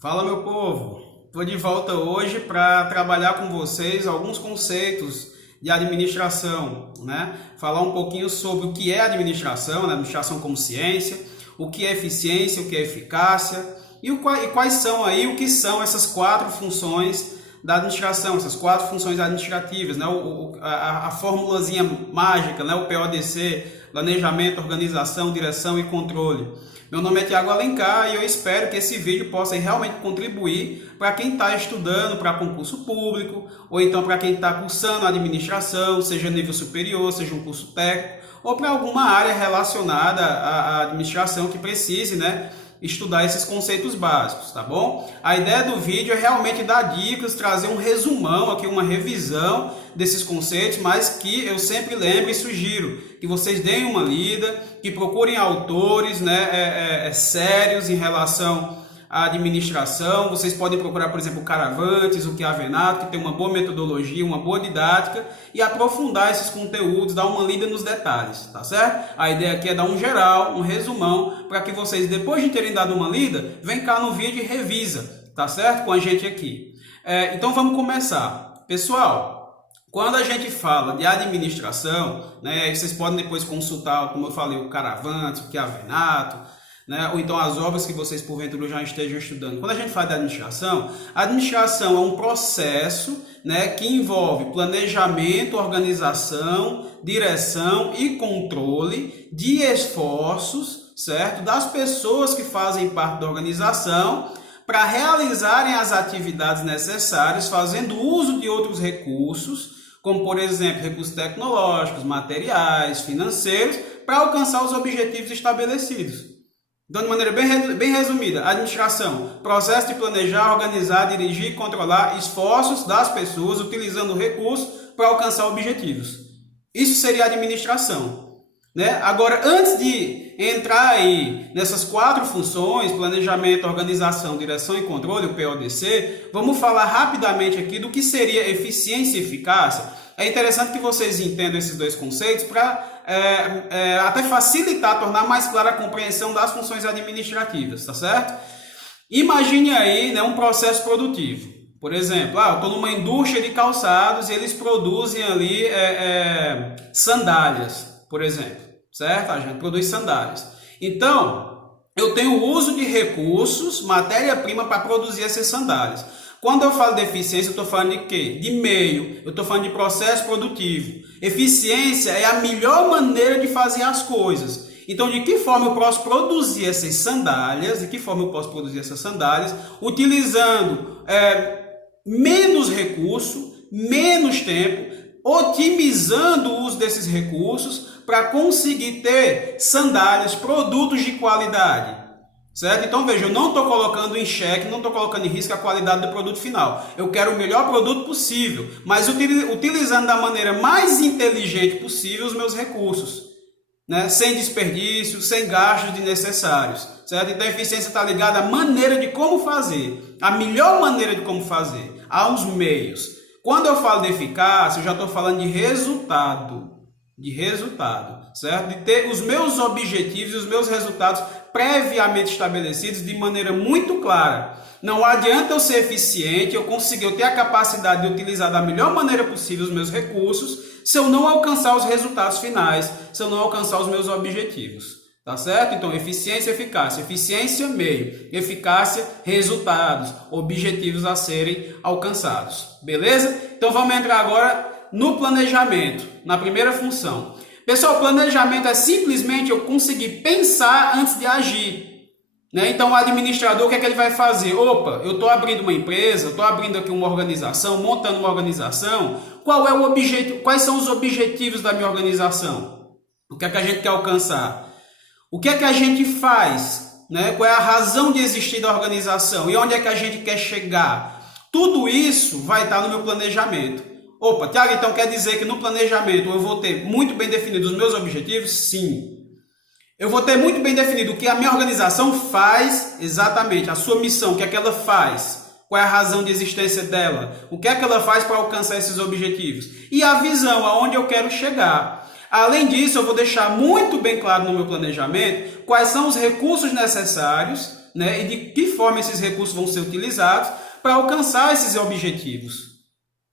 Fala, meu povo! Estou de volta hoje para trabalhar com vocês alguns conceitos de administração, né? Falar um pouquinho sobre o que é administração, né? Administração como ciência, o que é eficiência, o que é eficácia e quais são aí, o que são essas quatro funções da administração, essas quatro funções administrativas, né? A formulazinha mágica, né? O PODC, planejamento, organização, direção e controle. Meu nome é Tiago Alencar e eu espero que esse vídeo possa realmente contribuir para quem está estudando para concurso público ou então para quem está cursando administração, seja nível superior, seja um curso técnico ou para alguma área relacionada à administração que precise, né, estudar esses conceitos básicos, tá bom? A ideia do vídeo é realmente dar dicas, trazer um resumão aqui, uma revisão desses conceitos, mas que eu sempre lembro e sugiro que vocês deem uma lida, que procurem autores, né, sérios em relação à administração. Vocês podem procurar, por exemplo, o Caravantes, o Chiavenato, que tem uma boa metodologia, uma boa didática, e aprofundar esses conteúdos, dar uma lida nos detalhes, tá certo? A ideia aqui é dar um geral, um resumão, para que vocês, depois de terem dado uma lida, vem cá no vídeo e revisa, tá certo? Com a gente aqui. Então vamos começar. Pessoal, quando a gente fala de administração, né, vocês podem depois consultar, como eu falei, o Caravantes, o Chiavenato, né, ou então as obras que vocês porventura já estejam estudando. Quando a gente fala de administração, a administração é um processo, né, que envolve planejamento, organização, direção e controle de esforços, certo, das pessoas que fazem parte da organização para realizarem as atividades necessárias, fazendo uso de outros recursos, como, por exemplo, recursos tecnológicos, materiais, financeiros, para alcançar os objetivos estabelecidos. Então, de maneira bem resumida, administração, processo de planejar, organizar, dirigir e controlar esforços das pessoas utilizando recursos para alcançar objetivos. Isso seria administração, né? Agora, antes de entrar aí nessas quatro funções, planejamento, organização, direção e controle, o PODC, vamos falar rapidamente aqui do que seria eficiência e eficácia. É interessante que vocês entendam esses dois conceitos para até facilitar, tornar mais clara a compreensão das funções administrativas, tá certo? Imagine aí, né, um processo produtivo. Por exemplo, eu estou numa indústria de calçados e eles produzem ali sandálias, por exemplo, certo? A gente produz sandálias. Então, eu tenho o uso de recursos, matéria-prima para produzir essas sandálias. Quando eu falo de eficiência, eu estou falando de quê? De meio, eu estou falando de processo produtivo. Eficiência é a melhor maneira de fazer as coisas. Então, de que forma eu posso produzir essas sandálias? De que forma eu posso produzir essas sandálias? Utilizando menos recurso, menos tempo, otimizando o uso desses recursos para conseguir ter sandálias, produtos de qualidade. Certo? Então veja, eu não estou colocando em xeque, não estou colocando em risco a qualidade do produto final. Eu quero o melhor produto possível, mas utilizando da maneira mais inteligente possível os meus recursos, né? Sem desperdício, sem gastos desnecessários. Certo? Então a eficiência está ligada à maneira de como fazer, a melhor maneira de como fazer, aos meios. Quando eu falo de eficácia, eu já estou falando de resultado, certo? De ter os meus objetivos e os meus resultados previamente estabelecidos de maneira muito clara. Não adianta eu ser eficiente, eu ter a capacidade de utilizar da melhor maneira possível os meus recursos, se eu não alcançar os resultados finais, se eu não alcançar os meus objetivos. Tá certo? Então, eficiência e eficácia. Eficiência, meio. Eficácia, resultados, objetivos a serem alcançados. Beleza? Então, vamos entrar agora no planejamento, na primeira função. Pessoal, planejamento é simplesmente eu conseguir pensar antes de agir, né? Então, o administrador, o que é que ele vai fazer? Opa, eu estou abrindo uma empresa, estou abrindo aqui uma organização, montando uma organização. Qual é o objetivo? Quais são os objetivos da minha organização? O que é que a gente quer alcançar? O que é que a gente faz? Né? Qual é a razão de existir da organização? E onde é que a gente quer chegar? Tudo isso vai estar no meu planejamento. Opa, Tiago, então quer dizer que no planejamento eu vou ter muito bem definidos os meus objetivos? Sim. Eu vou ter muito bem definido o que a minha organização faz, exatamente, a sua missão, o que é que ela faz, qual é a razão de existência dela, o que é que ela faz para alcançar esses objetivos e a visão, aonde eu quero chegar. Além disso, eu vou deixar muito bem claro no meu planejamento quais são os recursos necessários, né, e de que forma esses recursos vão ser utilizados para alcançar esses objetivos.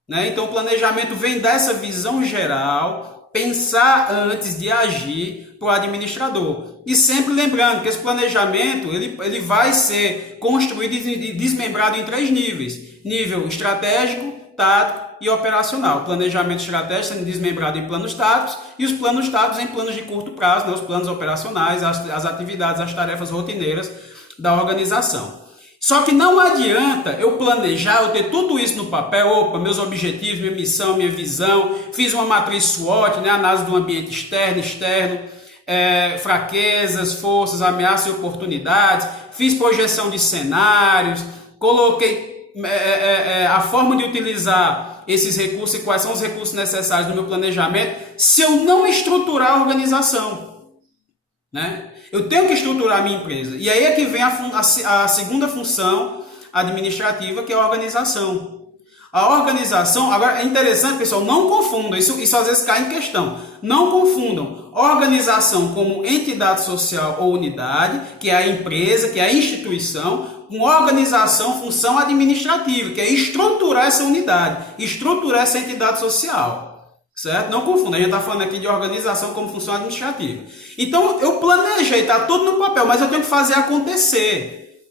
Né? Então, o planejamento vem dessa visão geral, pensar antes de agir para o administrador. E sempre lembrando que esse planejamento ele vai ser construído e desmembrado em 3 níveis. Nível estratégico, tático e operacional. O planejamento estratégico sendo desmembrado em planos táticos e os planos táticos em planos de curto prazo, né? Os planos operacionais, as atividades, as tarefas rotineiras da organização. Só que não adianta eu planejar, eu ter tudo isso no papel, opa, meus objetivos, minha missão, minha visão, fiz uma matriz SWOT, né, análise do ambiente externo, fraquezas, forças, ameaças e oportunidades, fiz projeção de cenários, coloquei a forma de utilizar esses recursos e quais são os recursos necessários no meu planejamento, se eu não estruturar a organização, né? Eu tenho que estruturar a minha empresa. E aí é que vem a segunda função administrativa, que é a organização. A organização, agora é interessante, pessoal, não confundam, isso às vezes cai em questão. Não confundam organização como entidade social ou unidade, que é a empresa, que é a instituição, com organização, função administrativa, que é estruturar essa unidade, estruturar essa entidade social. Certo? Não confunda, a gente está falando aqui de organização como função administrativa. Então, eu planejei, está tudo no papel, mas eu tenho que fazer acontecer.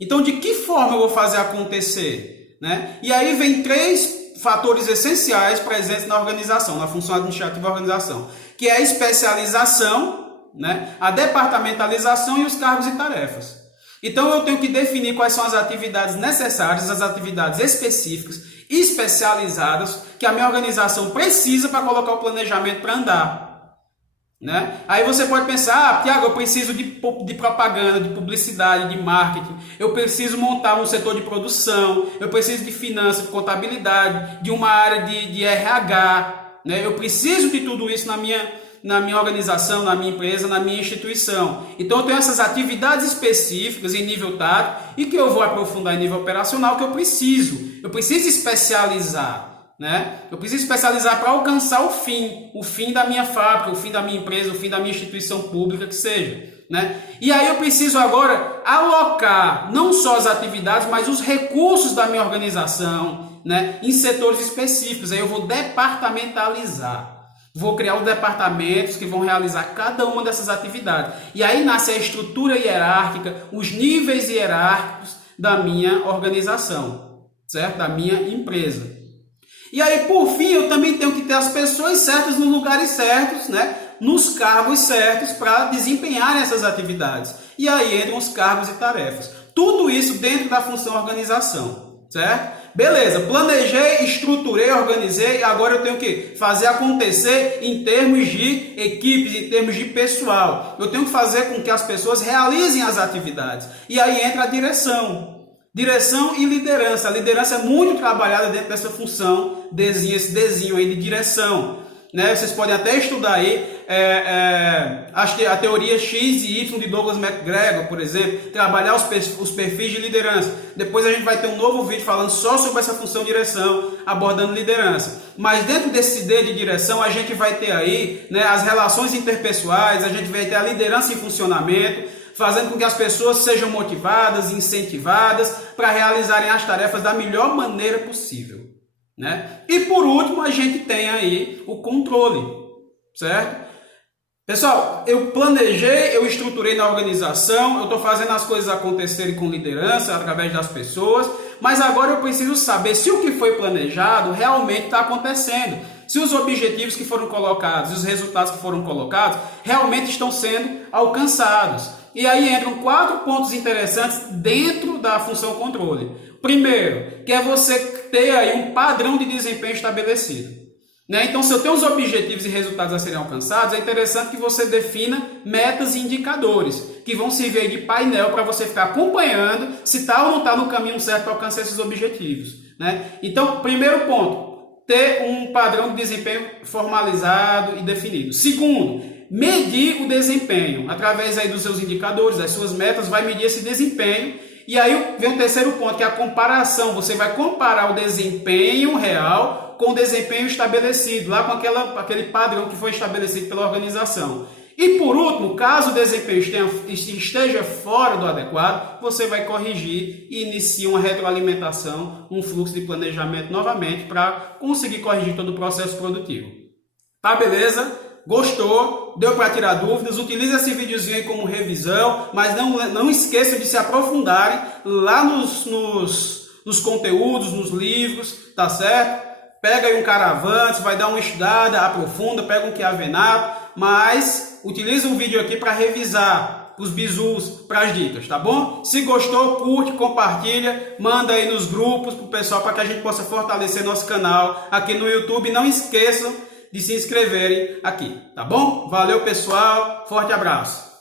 Então, de que forma eu vou fazer acontecer? Né? E aí vem 3 fatores essenciais presentes na organização, na função administrativa da organização, que é a especialização, né? A departamentalização e os cargos e tarefas. Então, eu tenho que definir quais são as atividades necessárias, as atividades específicas, especializadas, que a minha organização precisa para colocar o planejamento para andar. Né? Aí você pode pensar, Tiago, eu preciso de propaganda, de publicidade, de marketing, eu preciso montar um setor de produção, eu preciso de finanças, de contabilidade, de uma área de RH, né? Eu preciso de tudo isso na minha organização, na minha empresa, na minha instituição. Então eu tenho essas atividades específicas em nível tático e que eu vou aprofundar em nível operacional, que eu preciso especializar. Né? Eu preciso especializar para alcançar o fim da minha fábrica, o fim da minha empresa, o fim da minha instituição pública, que seja. Né? E aí eu preciso agora alocar não só as atividades, mas os recursos da minha organização, né, em setores específicos. Aí eu vou departamentalizar. Vou criar os departamentos que vão realizar cada uma dessas atividades. E aí nasce a estrutura hierárquica, os níveis hierárquicos da minha organização, certo? Da minha empresa. E aí, por fim, eu também tenho que ter as pessoas certas nos lugares certos, né? Nos cargos certos para desempenhar essas atividades. E aí entram os cargos e tarefas. Tudo isso dentro da função organização, certo? Beleza, planejei, estruturei, organizei, agora eu tenho que fazer acontecer em termos de equipes, em termos de pessoal. Eu tenho que fazer com que as pessoas realizem as atividades. E aí entra a direção. Direção e liderança. A liderança é muito trabalhada dentro dessa função, esse desenho aí de direção. Né? Vocês podem até estudar aí a teoria X e Y de Douglas McGregor, por exemplo, trabalhar os perfis de liderança. Depois a gente vai ter um novo vídeo falando só sobre essa função de direção, abordando liderança. Mas dentro desse D de direção, a gente vai ter aí, né, as relações interpessoais, a gente vai ter a liderança em funcionamento, fazendo com que as pessoas sejam motivadas, incentivadas para realizarem as tarefas da melhor maneira possível. Né? E por último, a gente tem aí o controle, certo? Pessoal, eu planejei, eu estruturei na organização, eu estou fazendo as coisas acontecerem com liderança, através das pessoas, mas agora eu preciso saber se o que foi planejado realmente está acontecendo, se os objetivos que foram colocados, os resultados que foram colocados, realmente estão sendo alcançados. E aí entram 4 pontos interessantes dentro da função controle. Primeiro, que é você ter aí um padrão de desempenho estabelecido. Né? Então, se eu tenho os objetivos e resultados a serem alcançados, é interessante que você defina metas e indicadores, que vão servir de painel para você ficar acompanhando se está ou não está no caminho certo para alcançar esses objetivos. Né? Então, primeiro ponto, ter um padrão de desempenho formalizado e definido. Segundo, medir o desempenho. Através aí dos seus indicadores, das suas metas, vai medir esse desempenho. E aí vem o terceiro ponto, que é a comparação. Você vai comparar o desempenho real com o desempenho estabelecido, lá com aquele padrão que foi estabelecido pela organização. E por último, caso o desempenho esteja fora do adequado, você vai corrigir e inicia uma retroalimentação, um fluxo de planejamento novamente para conseguir corrigir todo o processo produtivo. Tá, beleza? Gostou? Deu para tirar dúvidas? Utilize esse videozinho aí como revisão, mas não esqueça de se aprofundarem lá nos conteúdos, nos livros, tá certo? Pega aí um Caravantes, vai dar uma estudada, aprofunda, pega um Chiavenato, mas utiliza um vídeo aqui para revisar os bizus, para as dicas, tá bom? Se gostou, curte, compartilha, manda aí nos grupos pro pessoal para que a gente possa fortalecer nosso canal aqui no YouTube. Não esqueçam de se inscreverem aqui, tá bom? Valeu, pessoal, forte abraço!